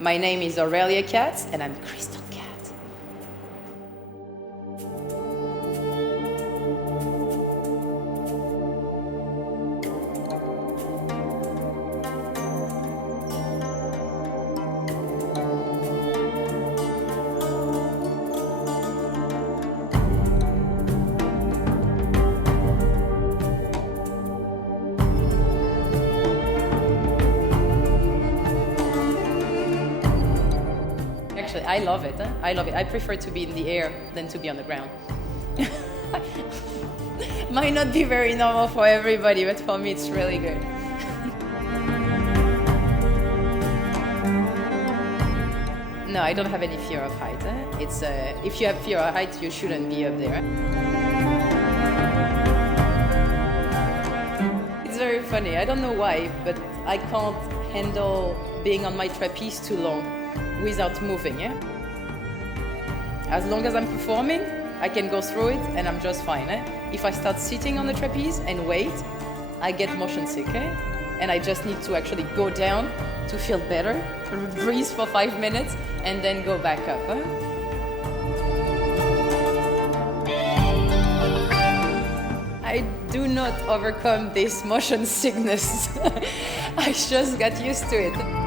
My name is Aurelia Cats, and I'm Crystal Cat. Actually, I love it. I love it. I prefer to be in the air than to be on the ground. Might not be very normal for everybody, but for me it's really good. No, I don't have any fear of height. It's if you have fear of height, you shouldn't be up there. It's very funny. I don't know why, but I can't handle being on my trapeze too long without moving. As long as I'm performing, I can go through it and I'm just fine. If I start sitting on the trapeze and wait, I get motion sick. And I just need to actually go down to feel better, breathe for 5 minutes, and then go back up. I do not overcome this motion sickness. I just got used to it.